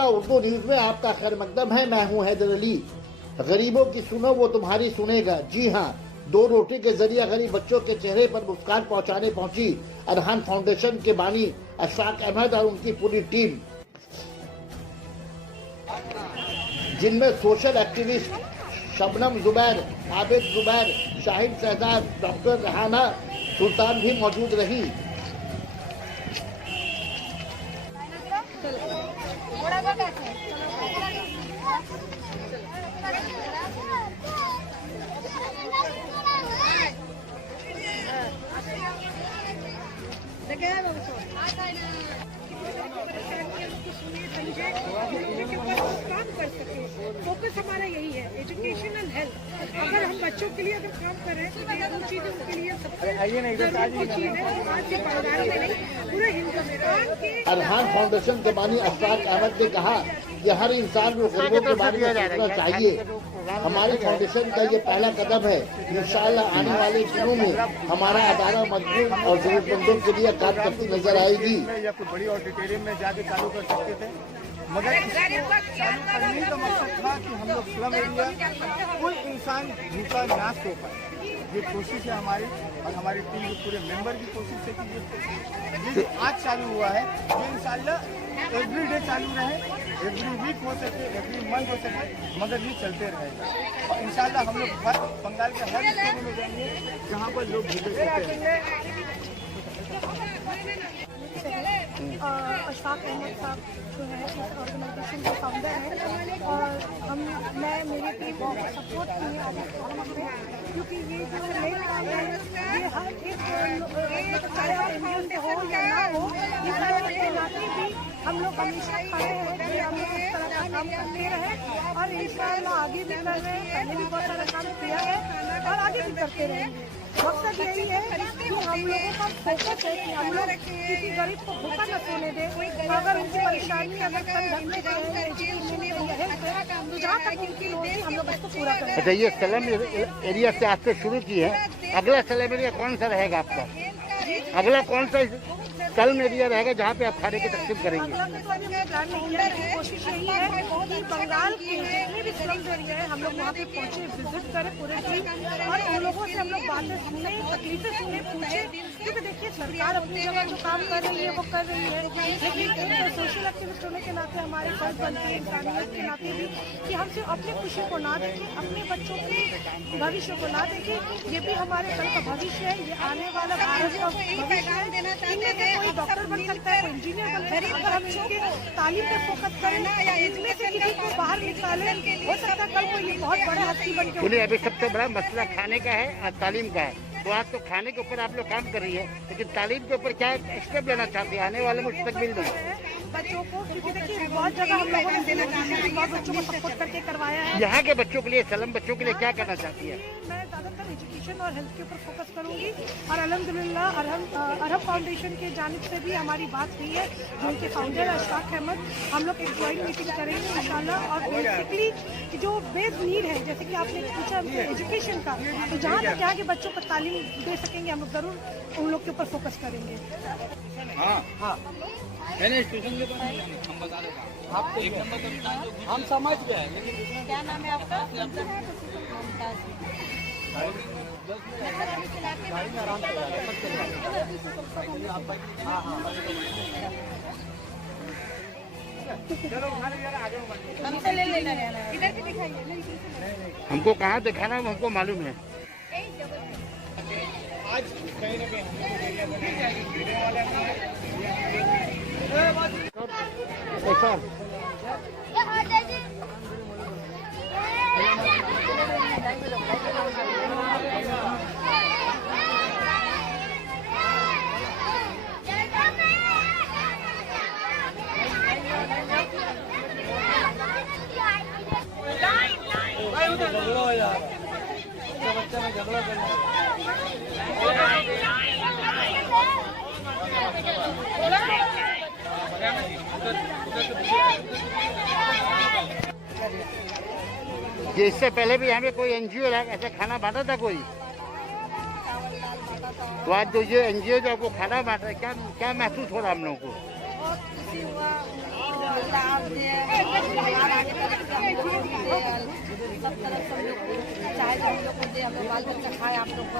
Al Jazeera Urdu news में आपका खैर मकदम है। मैं हूं हैदर अली। गरीबों की सुनो वो तुम्हारी सुनेगा। जी हां, 2 रोटी के जरिए गरीब बच्चों के चेहरे पर मुस्कान पहुंचाने पहुंची अरहान फाउंडेशन के बानी अशफाक अहमद और उनकी पूरी टीम, जिनमें social activist Shabnam Zubair, Abid Zubair, Shahid Shahzad, doctor Rehana Sultan भी मौजूद रही। फोकस हमारा यही है, एजुकेशनल हेल्थ। अगर हम बच्चों के लिए अगर काम कर रहे हैं तो वो चीज़ उनके लिए सबसे जरूरी चीज़ है। आज के परिवारों में नहीं, पूरे हिंदुस्तान के। अरहान फाउंडेशन के बानी अशफाक अहमद ने कहा कि हर इंसान को गरीबों के बारे में सोचना चाहिए। हमारी फाउंडेशन का ये पहला कदम है। इंशाअल्लाह आने वाले दिनों में हमारा अदारा मजबूत और जरूरतमंदों के लिए काम करती नजर आएगी। या कोई बड़ी ऑडिटोरियम में जाके चालू कर सकते थे, मगर इसको चालू करने का मकसद था कि हम लोग स्लम एरिया कोई इंसान भूखा ना सो पाए। ये कोशिश है हमारी और हमारी टीम के पूरे मेंबर की कोशिश है कि ये जो आज चालू हुआ है ये इंशाल्लाह एवरी डे चालू रहे, एवरी वीक हो सके, एवरी मंथ हो सके, मगर ये चलते रहेगा। और इंशाल्लाह हम लोग हर बंगाल के हर स्कूल में जाएंगे जहाँ पर लोग भूखे सोते हैं। अशफाक अहमद साहब जो है इस ऑर्गेनाइजेशन के फाउंडर हैं और मैं मेरी टीम को सपोर्ट की है, क्योंकि ये जो नए काम है ये हर एक चाहे आप एनजीओ से हो या ना हो, इस तरह के नाते भी हम लोग हमेशा खड़े हैं कि हम लोग इस तरह का काम करते रहे और इंशाअल्लाह आगे भी कर रहे हैं। पहले भी बहुत सारा काम किया है और आगे भी करते रहेंगे। मकसद यही है कि हम लोगों का फोकस है कि हम लोग किसी गरीब को भूखा न सोने दें। अगर उनकी परेशानी अगर कल घर में तो जहाँ तक उनकी होगी हम लोग उसको पूरा करें। अच्छा, ये स्लम एरिया से आज से शुरू की है, अगला स्लम एरिया कौन सा रहेगा आपका? अगला कौन सा स्लम एरिया रहेगा जहाँ पे आप खाने की तकसीम करेंगे? कोशिश यही है कि बंगाल के जितने भी स्लम एरिया है हम लोग वहाँ पे पहुँचे, विजिट करें पूरे टीम और उन लोगों से हम लोग बातें सुने, तकलीफें सुने, पूछे। क्योंकि देखिए सरकार अपनी जगह जो काम कर रही है वो कर रही है, लेकिन एक सोशल एक्टिविस्ट होने के नाते हमारे फर्ज बनते हैं इंसानियत के नाते भी कि हम सिर्फ अपनी खुशी को ना देखें, अपने बच्चों के भविष्य को ना देखें। ये भी हमारे कल का भविष्य है, ये आने वाला भारत का भविष्य है। इनमें से कोई डॉक्टर बन सकता है, कोई इंजीनियर बन सकता है। अगर हम इनके तालीम पे फोकस करें या इसमें से किसी को बाहर निकालें, हो सकता है कल कोई बहुत बड़ा हस्ती बन के। बोलिए, अभी सबसे बड़ा मसला खाने का है और तालीम का है, तो आज तो खाने के ऊपर आप लोग काम कर रही है, लेकिन तालीम के ऊपर क्या स्टेप लेना चाहती है आने वाले मुस्तकबिल में बच्चों को? क्योंकि देखिए बहुत जगह हम लोगों ने बहुत बच्चों को सपोर्ट करके करवाया है। यहाँ के बच्चों के लिए, स्लम बच्चों के लिए क्या करना चाहती है? मैं ज़्यादातर एजुकेशन और हेल्थ के ऊपर फोकस करूँगी और अल्हम्दुलिल्लाह अरहम फाउंडेशन के जानिब से भी हमारी बात हुई है, जो उनके फाउंडर अशफाक अहमद। हम लोग एक जॉइंट मीटिंग करेंगे इंशाल्लाह। और बेसिकली जो बेस नीड है, जैसे कि आपने पूछा एजुकेशन का, तो जहाँ तक यहाँ के बच्चों को तालीम दे सकेंगे हम लोग ज़रूर उन लोग के ऊपर फोकस करेंगे। हाँ, मैंने स्टेशन के पास हम बता दें आपको एक नंबर का हम समझ गए, लेकिन क्या नाम है आपका? हमसे ले लेना है, इधर भी दिखाइए। हमको कहाँ दिखाना है हमको मालूम है। आज कहीं ना झगड़ा हो जा रहा है, बच्चा में झगड़ा कर ये इससे पहले भी यहाँ पे कोई एनजीओ ऐसा खाना बांटा था कोई? तो आज जो ये एनजीओ जो आपको खाना बांट रहा है, क्या क्या महसूस हो रहा है हम लोगों को? बहुत खुशी हुआ, आप बाल बच्चा खाए आप लोग